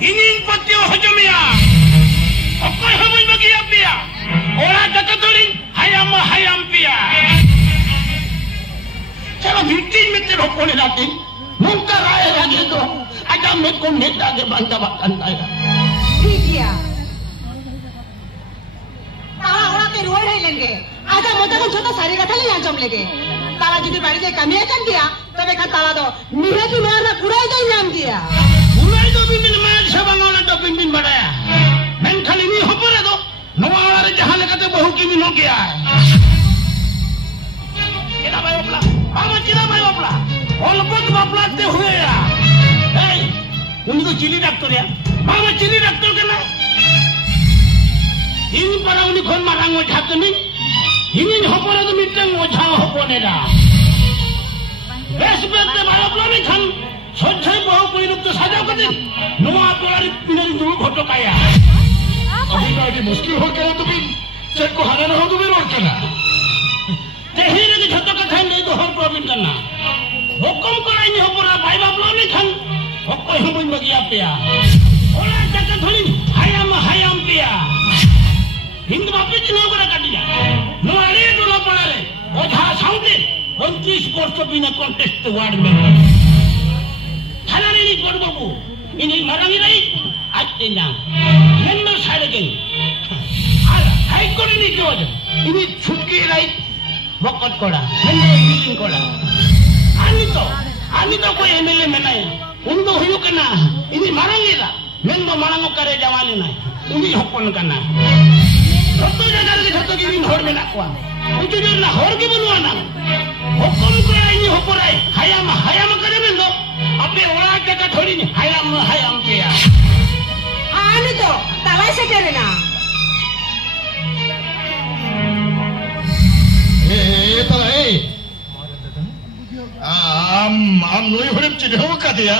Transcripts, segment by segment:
Ingin patio hajamia. Okoy hamoy magiapia. Ora tatatuling hayam pia. Chalo 15 meter hopone natin. Nunca raya lagi itu. Ada met ko met lagi banta tayo. ठीक है तारा ओरा के road है लेंगे आजा मोटा को छोटा सारी कथा ले जम लेगे तारा যদি বাড়িতে কামিয়ে কান দিয়া তবে কা তারা দো নিহে কি মারনা পুরাই দেই নাম দিয়া পুরাই দো বিন মার সবাঙ্গনা তো বিন বাড়ায়া মেন খালি নি হপরে দো নোয়ারে জাহান কাতে বহু কি নো গিয়া এরা ভাই ওপলা বাবা চিরা ভাই ওপলা অলপত বাপলাতে হুয়া এই উনি তো চিলি ডাক্তার ya বাবা চিলি ডাক্তার কেনা ini para uni kon marang ojha tuni ini hopore to mitang ojha hopone na besbete baraplani khan sojjai bahu poirupto sajao kati noa polari pinari dulu photo kaya अभी ना ये मुश्किल हो गया तुम्हें check को हराना हो तुम्हें रोड करना tehire ke jhoto katha nei to hor problem karna hukum korai ni hopora bai baplani khan hokkoi humui magiya pia ola jaka tholi hayam pia Hind बापे नौकरा काटिया नोआरे डोला पड़ारे ओझा साउंडे 29 वर्ष बिना कॉन्टेस्ट वार्ड में थाना नहीं कर बाबू इन्हीं मरांगी नहीं आते ना मेंबर सारे के आला हाई कोर्ट नहीं क्यों आज इन्हीं छुटकी नहीं वक़्त कोड़ा मेंबर मीटिंग कोड़ा आनी तो कोई एमएलए में नहीं उन तो हुई करना इन्हीं मरांगी ला मेंबर मरांगो करे जवानी नहीं इन्हीं हप्पन करना Satu jaga lagi satu kiri hor mena kuah. Itu dia nak hor ke belum anak. Hukum kau ini hukurai. Hayam kerja mendo. Apa orang jaga thori ni hayam kia. हाँ तो तला से करे ना तला आम नोई होने चिढ़े हो का दिया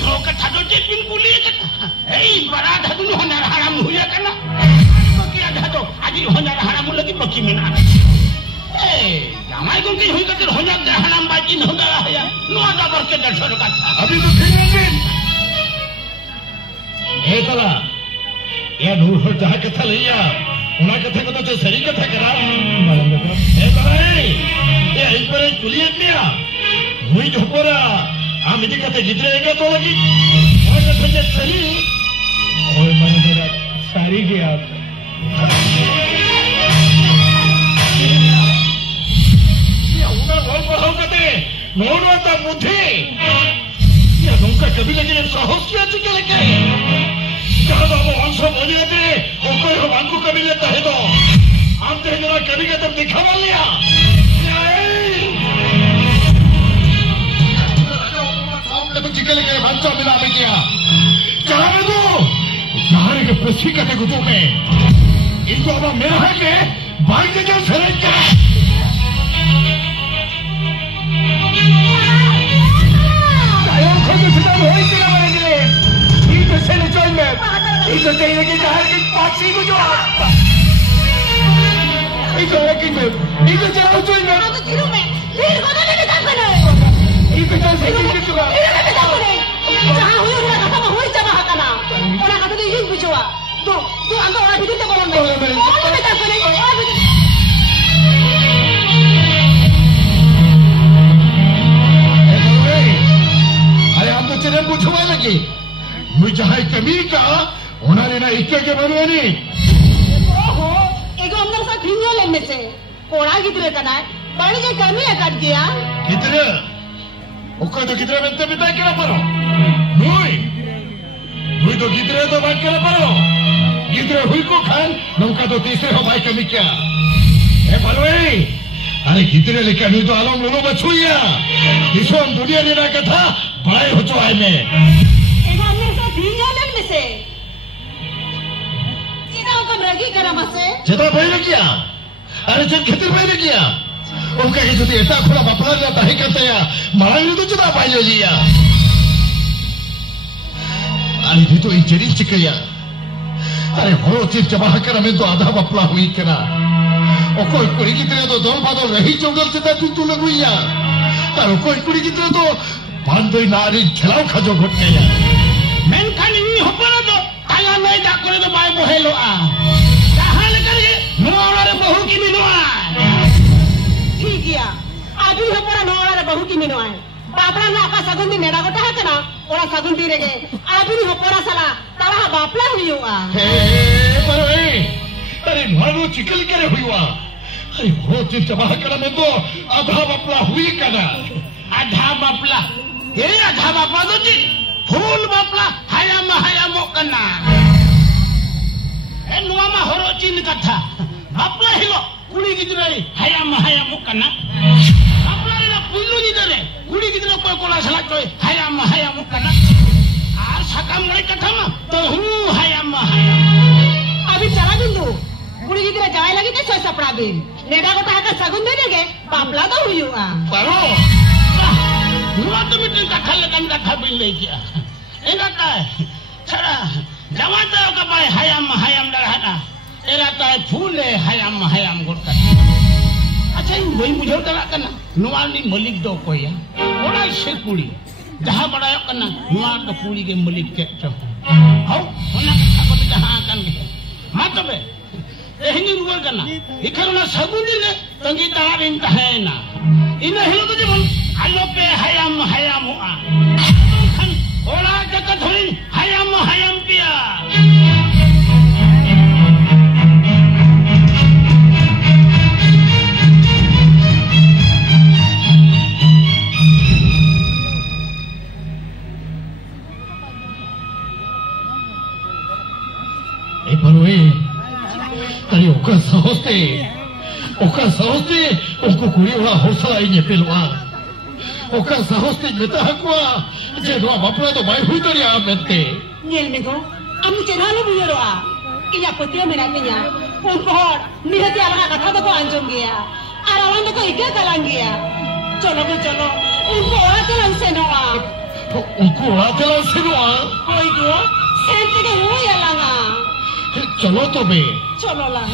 Kau kata tu cepin kuliah kata, hei berat hatu lu honor haram huya kana, bagi ada tu, aji honor haram lagi bagi mana? Hei, ramai kau kini huya kata honor haram bagi honor haya, nu ada berkat dasar kata. अभी तो ठीक है ये तला ये नूर हो जहाँ कथा लिया उन्हें कथा को तो सही कथा करा ये तला ये एक बार कुलिया किया हुई जो पूरा हम इधर कहते जितने तो लगी और कहते सही और मैंने मेरा सारी किया ये उन्हें बहुत बढ़ाओ कहते नोट वाता मुझे ये उनका कभी लगे साहस किया चुके लगे जहाँ वो वंश बोली जाते और कोई हम को कभी लेता है तो आप तो जरा कभी का तब दिखा वाल लिया तो चिकन के भांचा मिला में किया जहाँ में तो जहाँ के प्रसी करने को तो में इनको अब मेरा है के भाई के जो सरेज का कायों को जो सिद्धांत हो ही तेरा बने के लिए इनको सेले चोल में इनको चाहिए कि जहाँ के पाची को जो इनको है कि जो इनको चाहिए चोल में तो जीरो में लीड को तो नहीं काम करना है इनको चाहिए कि जो जहाँ हुई उन्हें कथा में हुई जमा है ना उन्हें कथा तो यूं बिचवा तो अंदर वाला भीतर बोलो नहीं और नहीं काम करें और अरे हम तो चले पूछवा लगे मुझे जहाँ कमी का उन्होंने ना इक्के के बनवानी ओहो एक अंदर सा खिंजा लेने से कोड़ा कितने करना है बड़ी के कमी है काट दिया कितने ओका तो कितने बनते बिता क्या परो हुई तो कितने तो बात क्या परो कितने हुई को खान नौका तो तीसरे हो भाई कमी क्या है परोई अरे कितने लेकर नहीं तो आलम लोगों बचुया इसको हम दुनिया लेना का था बड़े हो तो आए में एक अंदर सा खिंजा लेने से सीधा उनका मृगी करा मसे जितना भाई ने किया अरे जब खेती भाई ने किया उनका ये जो ऐसा खुला बपला जाता है करते या मारा तो चुना पाई जो जिया अरे भी तो इंजरी चिकया अरे हो चिप जमा कर हमें तो आधा बपला हुई करा और कोई कुड़ी की तरह तो दोल बादल रही जंगल से तू लगुइया और कोई कुड़ी की तरह तो Pandoi nari chelao khajo got kaya. Menkan ini hopona do tanga nai da kore do bai bohelo a. Tahan karge noa orare bahu ki minoa. ठीक है अभी हमारा नौरा बहू की मिनो है बापरा ना का सगुन दी नेड़ा गोटा है ना ओरा सगुन दी रेगे अभी हमारा साला तारा बापला हुई हुआ हे पर अरे मारो चिकल करे हुआ अरे बहुत जमाह करा में तो आधा बापला हुई कना आधा बापला ये आधा बापला तो जी फूल बापला hayam kena nuwa ma horo chin katha बापला हिलो कुड़ी गिदरे hayam kena बापला रे पुल्लू गिदरे कुड़ी गिदरे कोई कोला सला कोई hayam kena आ सकम रे कथा मा तो हूं hayam अभी चला बिंदु कुड़ी गिदरे जाए लगी ते सोय सपड़ा बिन नेडा गोटा है सगुन दे देगे बापला तो हुई हुआ परो nuwa तो मिटन कथा लगन कथा बिन ले गया एना का छड़ा जमाता का पाए hayam डरहना एरा ता फूले hayam गोट का अच्छा इन वही मुझे तला कना नुआ नी मलिक दो कोई ओड़ा से कुड़ी जहां बड़ा कना नुआ तो कुड़ी के मलिक के तो हाउ ओना कथा को जहां कन के मतबे एहनी रुवर कना इखरना सगुनी ने तंगी तार इन है ना इन हेलो तो जमन आलो पे hayam आ खन ओड़ा जक धरी hayam पिया अरे ओका साहसते उनको कुड़ी वाला हौसला इन्हें पिलवा ओका साहसते मेता हकवा जे नो बापला तो बाई हुई तरिया मेते Nyel mego, amu cenalo buyoro a. Iya putih menantinya. Umpor, nihati ala kata to ko anjom gaya. Arawan to ko ike kalang gaya. Cholo, umpor telan seno a. उनको आतेला सिनुआ Koi go, sente ke hu ya langa. चलो तो बे Cholo la.